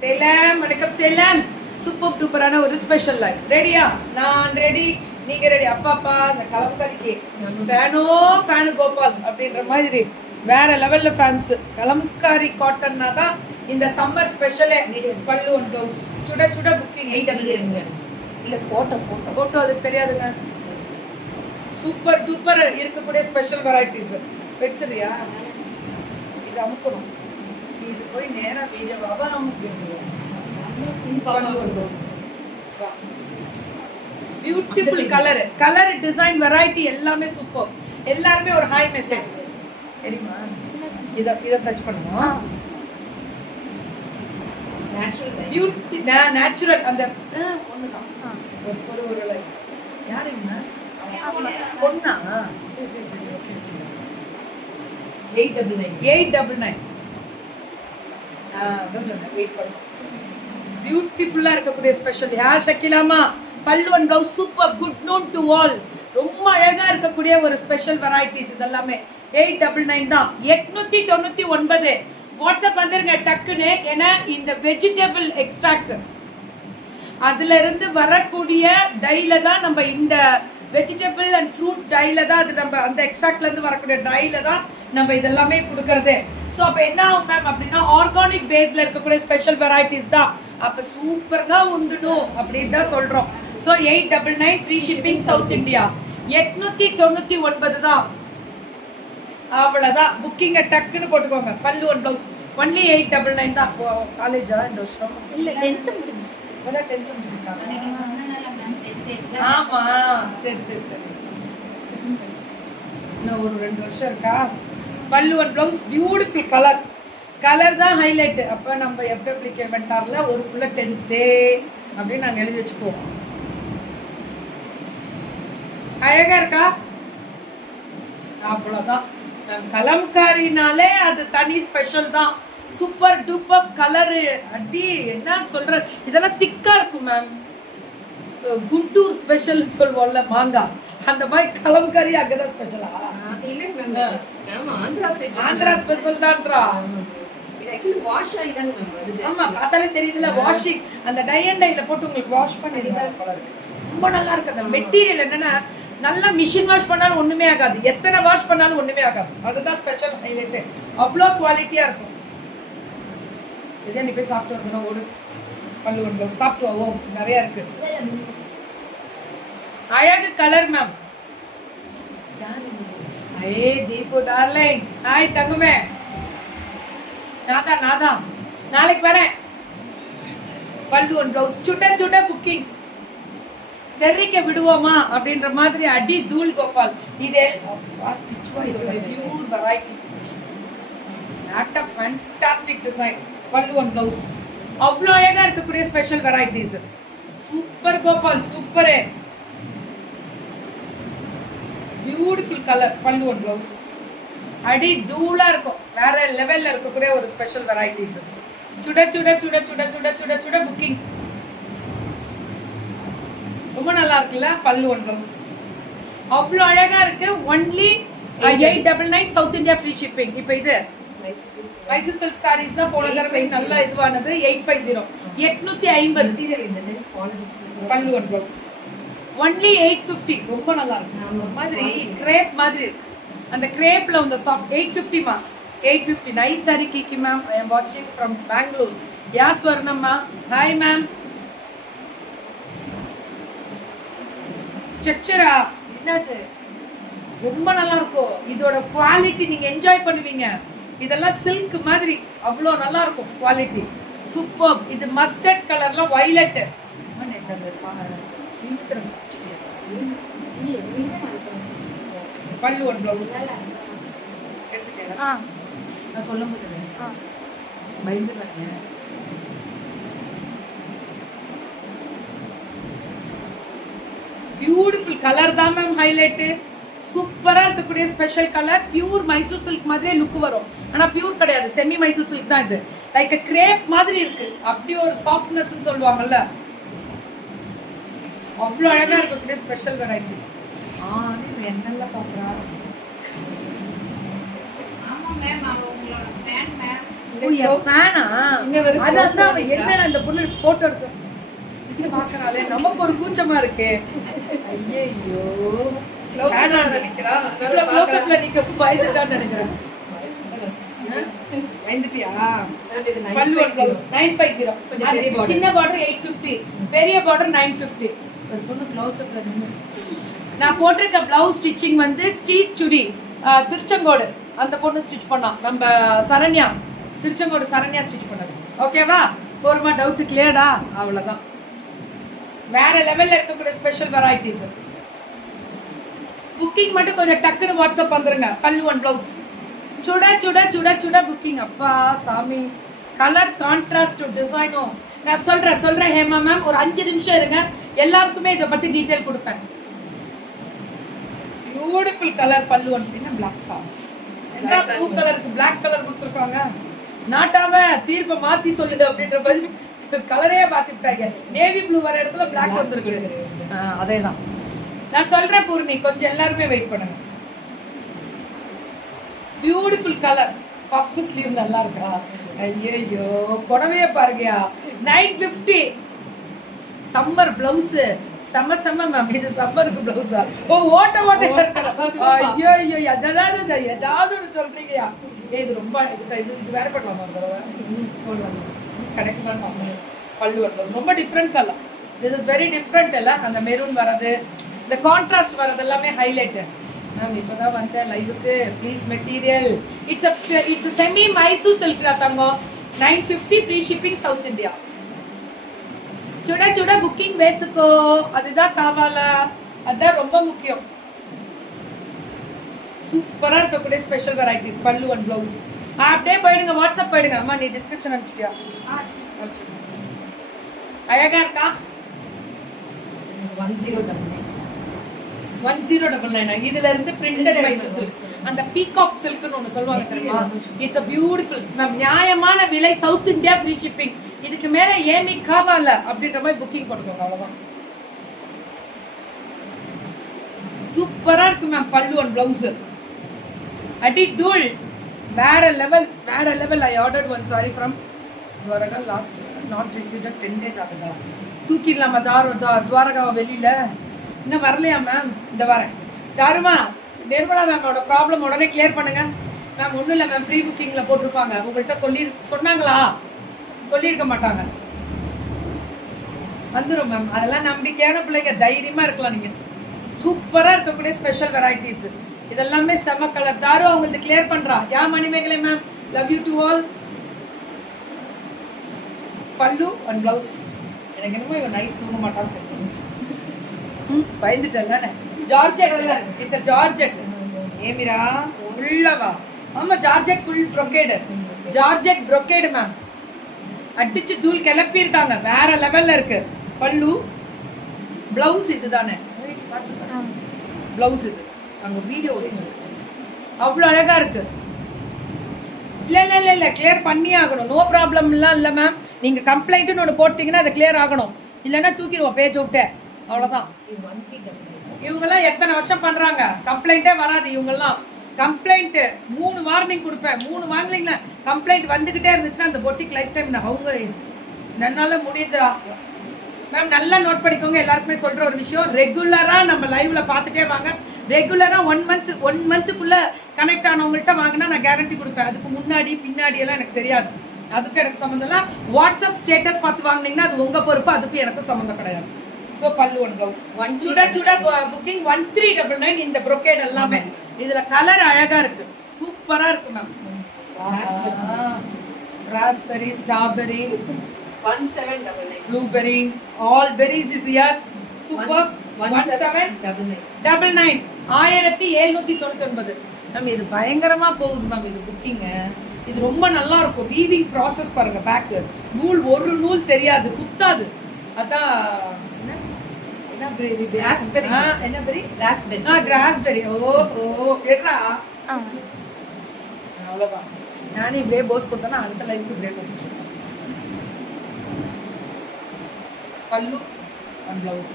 சேலம் வணக்கம் சேலம். சூப்பர் டூப்பரான ஒரு special live. ரெடியா? நான் ரெடி, நீங்க ரெடி? அப்பா அந்த கலம்காரிக்கு ஃபேனு கோபால் அப்படின்ற மாதிரி வேற லெவல்ல ஃபேன்ஸ். கலம்காரி காட்டன்னா தான் இந்த சம்மர் ஸ்பெஷலே. பல்லு ஒன் ப்ளவுஸ் சுட சுட புக்கிங். இல்ல போட்டோ அதுக்கு தெரியாதுங்க. சூப்பர் டூப்பர் இருக்கக்கூடிய ஸ்பெஷல் வெரைட்டிஸ் எடுத்துறியா? இது அமுக்கணும். இது போய் நேரா வீடியோவாக பியூட்டிஃபுல் கலர் டிசைன் வெரைட்டி எல்லாமே சூப்பர். எல்லாருமே ஒரு ஹாய் மெசேஜ் தெரியுமா? இத டச் பண்ணுவோம். நேச்சுரல் அந்த ஒண்ணுதான். ஒரு யாருங்க பொண்ணா? சரி சரி சரி. ஓகே 899 அதான் சொன்னேன். வெயிட் பண்ணும். பியூட்டிஃபுல்லா இருக்கக்கூடிய ஸ்பெஷல் ஹேர் ஷக்கிலாமா பல்லு and blouse super. Good known to all. ரொம்ப அழகா இருக்கக்கூடிய ஒரு ஸ்பெஷல் வெரைட்டிஸ் இதெல்லாமே 899 தான். 899 வாட்ஸ்அப் வந்துருங்க டக்குன்னு. ஏன்னா இந்த வெஜிடபிள் எக்ஸ்ட்ராக்ட் அதுல இருந்து வரக்கூடிய டைல தான் நம்ம இந்த வெஜிடபிள் அண்ட் ஃப்ரூட் டைல தான் அது நம்ம அந்த எக்ஸ்ட்ராக்ட்ல இருந்து வரக்கூடிய டைல தான் நம்ம இதெல்லாமே கொடுக்கறது. ஸோ அப்போ என்ன ஆகும் மேம் அப்படின்னா ஆர்கானிக் பேஸ்ல இருக்கக்கூடிய ஸ்பெஷல் வெரைட்டிஸ் தான். அப்போ சூப்பர்గా உண்டுடும் அப்படின்னு தான் சொல்றோம். So 899 free shipping south India. 899 தான். அவ்வளோதான். புக்கிங்க டக்குன்னு போட்டுக்கோங்க. பல்லு ஒன் ப்ளவுஸ் ஒன்லி 899 தான். காலேஜா இந்த வருஷம்? இல்ல 10th முடிஞ்சு. இப்போதான் 10th முடிச்சிருக்காங்க. ஆமா சரி சரி சரி. இன்னும் ஒரு 2 வருஷம் இருக்கா? பல்லு ஒன் ப்ளவுஸ் பியூட்டிஃபுல் கலர் தான் ஹைலைட். அப்போ நம்ம எஃப்டபிள்யூகே வெண்டார்ல ஒரு புள்ள 10th அப்படின்னு நாங்கள் எழுதி வச்சுக்குவோம். அழகா இருக்கா? அவ்வளோதான். கலம்காரினாலே அது தனி ஸ்பெஷல் தான். சூப்பர் டூப்பர் கலரு அடி என்ன சொல்ற. இதெல்லாம் திக்கா இருக்கும் மேம். குண்டூர் ஸ்பெஷல் சொல்லுவோம்ல மாங்காய், அந்த மாதிரி கலம்காரி அங்கதான் ஸ்பெஷலா? ஆந்திரா ஸ்பெஷல் தான்டா. ஆமா பார்த்தாலே தெரியுதுல. வாஷிங் அந்த டை அண்ட் டைல போட்டு உங்களுக்கு வாஷ் பண்ணிருக்காங்க. ரொம்ப நல்லா இருக்கு. அந்த மெட்டீரியல் என்னன்னா நல்லா மிஷின் வாஷ் பண்ணாலும் ஒண்ணுமே ஆகாது, எத்தனை வாஷ் பண்ணாலும் ஒண்ணுமே ஆகாது. அதுதான் ஸ்பெஷல் ஹைலைட். அவ்வளோ குவாலிட்டியா இருக்கும். இதே நீ போய் சாப்பிட்டு வரணும். ஓடு பல்லு ஒன்று சாப்பிட்டு ஓ நிறைய இருக்கு. அழகு கலர் மேம். ஐயே தீபு டார்லிங். ஹாய் தங்குமே. நாதா நாளைக்கு வரேன். பல்லு ஒன் ப்ளவுஸ் சுட்ட புக்கிங். தெரிக்க விடுவோமா அப்படின்ற மாதிரி அடி தூள் கோபால். இது pure variety. Not a fantastic design. பல்லு ஒன் ப்ளவுஸ் அவ்வளோ அழகா இருக்கக்கூடிய ஸ்பெஷல் வெரைட்டிஸ். சூப்பர் கோபால் சூப்பரே. Beautiful colour. பல்லு ஒன் ப்ளவுஸ் அடி தூளா இருக்கும். வேற லெவல்ல இருக்கக்கூடிய ஒரு ஸ்பெஷல் வெரைட்டிஸ். சுட சுட சுட சுட சுட சுட சுட புக்கிங். ரொம்ப நல்லா இருக்குல்ல? பல்லு ஒன் ப்ளவுஸ் அவ்வளோ அழகா இருக்கு. Only 899 south India free shipping. இப்போ இது மைசூர் சில்க் சாரீஸ் தான் போன தடவை நல்லா இதுவானது. 850 850 பல்லு ஒன் ப்ளவுஸ் ஒன்லி 850. ரொம்ப நல்லா இருக்கு. ஒரு மாதிரி கிரேப் மாதிரி இருக்கு. அந்த கிரேப்ல அந்த சாஃப்ட் 850 மா. 850 நைஸ் சாரி கீகி மேம். ஐ அம் வாட்சிங் from Bangalore. Yeah Swarnamma hi ma'am. ஸ்ட்ரக்சரா என்னது ரொம்ப நல்லா இருக்கும். இதோட குவாலிட்டி நீங்க என்ஜாய் பண்ணுவீங்க. இதெல்லாம் சில்க் மாதிரி அவ்வளோ நல்லா இருக்கும். Quality super. இது மஸ்டர்ட் கலர்ல வயலட். பல்லு ஒன் ப்ளவுஸ் எடுத்துட்டேன். நான் சொல்லும் போது பயந்துருவாங்க. பியூட்டிஃபுல் கலர் தான் மேம் ஹைலைட்டு. சூப்பரா இருக்கக்கூடிய special colour. Pure Mysore silk மாதிரியே லுக் வரும். ஆனா பியூர் கிடையாது, செமி மைசூர் சில்க் தான் இது. லைக் கிரேப் மாதிரி இருக்கு. அப்படி ஒரு சாஃப்ட்னஸ் சொல்லுவாங்கல்ல. அவ்வளோ அழகா இருக்கக்கூடிய ஸ்பெஷல் வெரைட்டி. என்னெல்லாம் பாக்குறா? ஆமா மேம், உங்களோட ஃபேன் மேம். ஃபேனா இங்க ஒரு அதான் close அவன் என்ன அந்த பொண்ணு போட்டோ எடுத்து இப்படி பாக்குறாளே நமக்கு ஒரு கூச்சமா இருக்கு ஐயோ ஃபேனா நினைக்கிறா நல்ல க்ளோஸ்அப்ல நிக்க பயந்துட்டான்னு நினைக்கிறேன் பயந்துட்டியா பல்லு ப்ளவுஸ் 950 பெரிய border. சின்ன பார்டர் 850 பெரிய பார்டர் 950 ஒரு பொண்ணு க்ளோஸ்அப்ல நின்னு நான் போட்டிருக்க பிளவுஸ் ஸ்டிச்சிங் வந்து ஸ்டீஸ் சுடி திருச்செங்கோடு அந்த பொண்ணு ஸ்டிச் பண்ணா நம்ம சரண்யா திருச்செங்கோடு சரண்யா ஸ்டிச் பண்ணது ஓகேவா ஒருமா டவுட் கிளியர்டா அவ்வளவுதான் வேற லெவல்ல இருக்கக்கூடிய ஸ்பெஷல் வெரைட்டிஸ் புக்கிங் மட்டும் கொஞ்சம் டக்குன்னு வாட்ஸ்அப் வந்துருங்க பல்லு அண்ட் பிளவுஸ் சுட சுட சுட சுட புக்கிங் அப்பா சாமி கலர் கான்ட்ராஸ்ட் டிசைனும் நான் சொல்றேன் ஹேமா மேம் ஒரு 5 நிமிஷம் இருங்க எல்லாருக்குமே இதை பத்தி டீடைல் கொடுப்பேன் பியூட்டிஃபுல் கலர் பல்லு அப்படின்னா பிளாக்கா என்ன ப்ளூ கலருக்கு பிளாக் கலர் கொடுத்துருக்காங்க நாட்டாம தீர்ப்பை மாத்தி சொல்லுது அப்படின்ற மாதிரி கலரே மாத்தி விட்டாங்க நேவி ப்ளூ வர இடத்துல பிளாக் வந்திருக்கு அதேதான் நான் சொல்றேன் பூர்ணி கொஞ்சம் எல்லாருமே வெயிட் பண்ணுங்க பியூட்டிஃபுல் கலர் பஃப் ஸ்லீவ் நல்லா இருக்கா ஐயோ புடவைய பாருங்கயா 950 சம்மர் பிளவுஸ் செம்ம மேம் இது சம்மருக்கு பிளவுஸா ஓட்ட இருக்கா ஐயோ அதான் ஏதாவது ஒன்று சொல்றீங்கயா இது ரொம்ப இது வேற பண்ணலாமா ஒரு தடவை கிடைக்குமா பல்லு பிளவுஸ் ரொம்ப different colour this is very different இல்ல அந்த மெரூன் வரது இந்த கான்ட்ராஸ்ட் வரது எல்லாமே ஹைலைட் மேம் இப்போதான் வந்த லைவுக்கு please material it's semi Mysore silk Thangam 950 free shipping south India சுட சுட புக்கிங் வேசுக்கோ அதுதான் காவால அதான் ரொம்ப முக்கியம் சூப்பரா இருக்கக்கூடிய ஸ்பெஷல் வெரைட்டிஸ் பல்லு அண்ட் பிளவுஸ் அப்படியே போயிடுங்க வாட்ஸ்அப் போயிடுங்க அம்மா நீ டிஸ்கிரிப்ஷன் அனுப்பிச்சிட்டியா அழகா இருக்கா 1099 இதுல இருந்து பிரிண்டட் மைசூர் சில்க் அந்த பீகாக் சில்க்னு ஒன்னு சொல்லுவாங்க தெரியுமா இட்ஸ் a beautiful மேம் நியாயமான விலை சவுத் இந்தியா ஃப்ரீ ஷிப்பிங் இதுக்கு மேல ஏமி காவால அப்படின்ற மாதிரி புக்கிங் பண்ணுங்க அவ்வளவுதான் சூப்பரா இருக்கு மேம் பல்லு அண்ட் பிளவுஸ் அடி தூள் வேற level I ordered one sari from Dwarka last not received 10 days ஆகுதா தூக்கிடலாமா துவாரகா வெளியில இன்னும் வரலையா மேம் இந்த வரேன் தாருமா நிர்மலா மேமோட ப்ராப்ளம் உடனே கிளியர் பண்ணுங்க மேம் ஒன்றும் இல்லை மேம் ப்ரீ புக்கிங்கில் போட்டிருப்பாங்க உங்கள்கிட்ட சொன்னாங்களா சொல்லியிருக்க மாட்டாங்க வந்துடும் மேம் அதெல்லாம் நம்பிக்கையான பிள்ளைங்க தைரியமாக இருக்கலாம் நீங்கள் சூப்பராக இருக்கக்கூடிய ஸ்பெஷல் வெரைட்டிஸ் இதெல்லாமே செம கலர் தாரு அவங்களுக்கு கிளியர் பண்ணுறா yeah Manimegalai ma'am love you to all பல்லு அண்ட் பிளவுஸ் எனக்கு என்னமோ இவன் நைட் தூங்க மாட்டான்னு தெரிஞ்சு பயந்துட்டேன் ஜார்ஜெட் இட்ஸ் a ஜார்ஜெட் ஏமிரா ஃபுல்லவா ஆமா georgette full brocade georgette brocade ma'am அடிச்சு தூள் கிளப்பி இருக்காங்க வேற லெவல்ல இருக்கு பல்லு பிளவுஸ் இதுதானே பிளவுஸ் இது அங்க வீடியோ அவ்வளோ அழகா இருக்கு இல்ல கிளியர் பண்ணி ஆகணும் நோ ப்ராப்ளம் இல்ல மேம் நீங்க கம்ப்ளைண்ட்னு ஒன்று போட்டீங்கன்னா அதை கிளியர் ஆகணும் இல்லைன்னா தூக்கிடுவோம் பேஜ் விட்டு அவ்வளவுதான் இவங்கெல்லாம் எத்தனை வருஷம் பண்றாங்க கம்ப்ளைண்டே வராது இவங்கெல்லாம் கம்ப்ளைண்ட் 3 வார்னிங் கொடுப்பேன் 3 வார்னிங்ல கம்ப்ளைண்ட் வந்துகிட்டே இருந்துச்சுன்னா அந்த பொட்டிக் லைஃப் டைம் அவங்க என்னால முடியுதுடா மேம் நல்லா நோட் பண்ணிக்கோங்க எல்லாருக்குமே சொல்ற ஒரு விஷயம் ரெகுலரா நம்ம லைவ்ல பார்த்துட்டே வாங்க ரெகுலரா 1 மந்த்துக்குள்ள கனெக்ட் ஆனவங்கள்ட்ட வாங்கினா நான் கேரண்டி கொடுப்பேன் அதுக்கு முன்னாடி பின்னாடி எல்லாம் எனக்கு தெரியாது அதுக்கு எனக்கு சம்மந்தம் இல்லை வாட்ஸ்அப் ஸ்டேட்டஸ் பார்த்து வாங்கினீங்கன்னா அது உங்க பொறுப்பு அதுக்கு எனக்கும் சம்மந்தம் கிடையாது சோ பல்லு ஒன் பிளவுஸ் சுட புக்கிங் 1399 இந்த brocade எல்லாமே இதுல கலர் அழகா இருக்கு சூப்பரா இருக்கு ma'am raspberry strawberry 1799 blueberry all berries is here super 1799 1799 ma'am இது பயங்கரமா போகுது மேம் இது புக்கிங் இது ரொம்ப நல்லா இருக்கும் வீவிங் ப்ராசஸ் பாருங்க பேக் நூல் ஒரு நூல் தெரியாது குத்தாது அதான் என்ன பெரி ராஸ்பெரி என்ன பெரி ராஸ்பெரி ராஸ்பெரி ஓ கேட்றா அவ்வளவுதான் நானே இப்படியே போஸ் கொடுத்தேன்னா அடுத்த லைஃப்க்கு இப்படியே கொடுத்துருக்கேன் பல்லு and blouse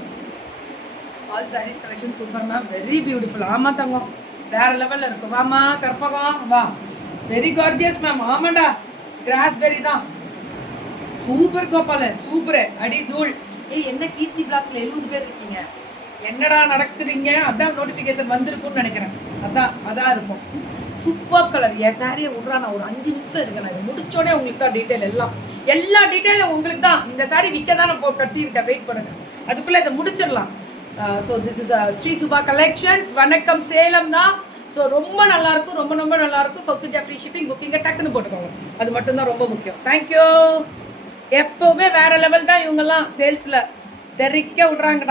all saris collection super ma'am very beautiful ஆமா தங்கம் வேற லெவல்ல இருக்கு வாமா கற்பகம் வா வெரி கார்ஜியஸ் மேம் ஆமாண்டா கிராஸ்பெரி தான் சூப்பர் கோபால சூப்பர் அடி தூள். ஏய் என்ன கீர்த்தி பிளாக்ஸ்ல 70 பேர் இருக்கீங்க, என்னடா நடக்குதுங்க? அதான் நோட்டிபிகேஷன் வந்திருக்கும்னு நினைக்கிறேன். அதான் இருக்கும். Super colour. என் சாரியை விட்றா, நான் ஒரு 5 நிமிஷம் இருக்கேன். நான் இதை முடிச்சோடனே உங்களுக்கு தான் டீட்டெயில் எல்லா டீட்டெயிலும் உங்களுக்கு தான். இந்த சாரி விற்க தான் நான் கட்டியிருக்கேன், வெயிட் பண்ணுங்க, அதுக்குள்ள இதை முடிச்சிடலாம். So this is Sri Subha collections. வணக்கம் சேலம் தான். ஸோ ரொம்ப நல்லா இருக்கும், ரொம்ப நல்லா இருக்கும். South India free shipping. புக்கிங்க டக்குன்னு போட்டுக்கோங்க, அது மட்டும்தான் ரொம்ப முக்கியம். தேங்க்யூ. எப்பவுமே வேற லெவல் தான் இவங்கெல்லாம் சேல்ஸ்ல தெரிக்க விடுறாங்க.